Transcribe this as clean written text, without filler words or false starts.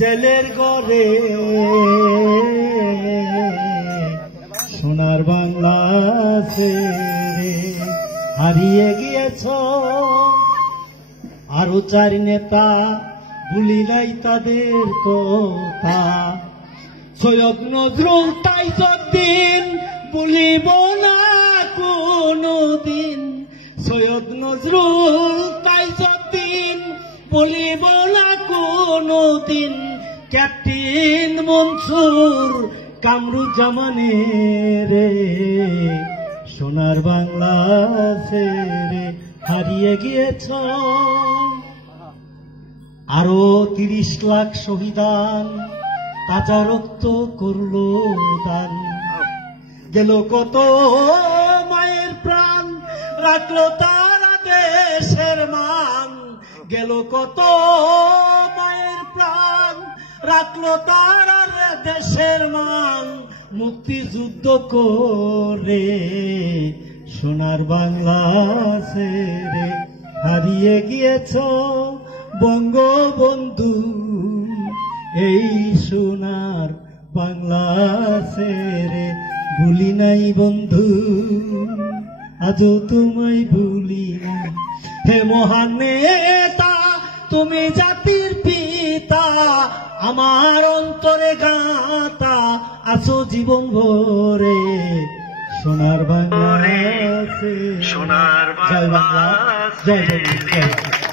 জেলের ঘরে সোনার বাংলা ছেড়ে হারিয়ে গিয়েছ। আরো চার নেতা ভুলি নাই তাদের কথা, সৈয়দ নজরুল তাইজউদ্দিন ভুলিব না কোনদিন। সৈয়দ নজরুল তাইজউদ্দিন ভুলিব না কোনদিন। ক্যাপ্টেন মনসুর কামরুজ্জামানের সোনার বাংলা ছেড়ে হারিয়ে গিয়েছ। আরো 30 লাখ শহীদান তাজা রক্ত করলো দান। গেল কত মায়ের প্রাণ, রাখলো তারা দেশের মান। গেল কত মায়ের প্রাণ, রাখলো তারা দেশের মান। মুক্তিযুদ্ধ করে সোনার বাংলা ছেড়ে হারিয়ে গিয়েছ। বঙ্গবন্ধু এই সোনার বাংলা ছেড়ে ভুলি নাই বন্ধু, আজও তোমায় ভুলি না। হে মহান নেতা, তুমি জাতির পিতা, আমার অন্তরে গাঁথা আছো জীবন ভরে সোনার বাংলা। সোনার বাংলা। জয় বাংলা, জয় বাংলা।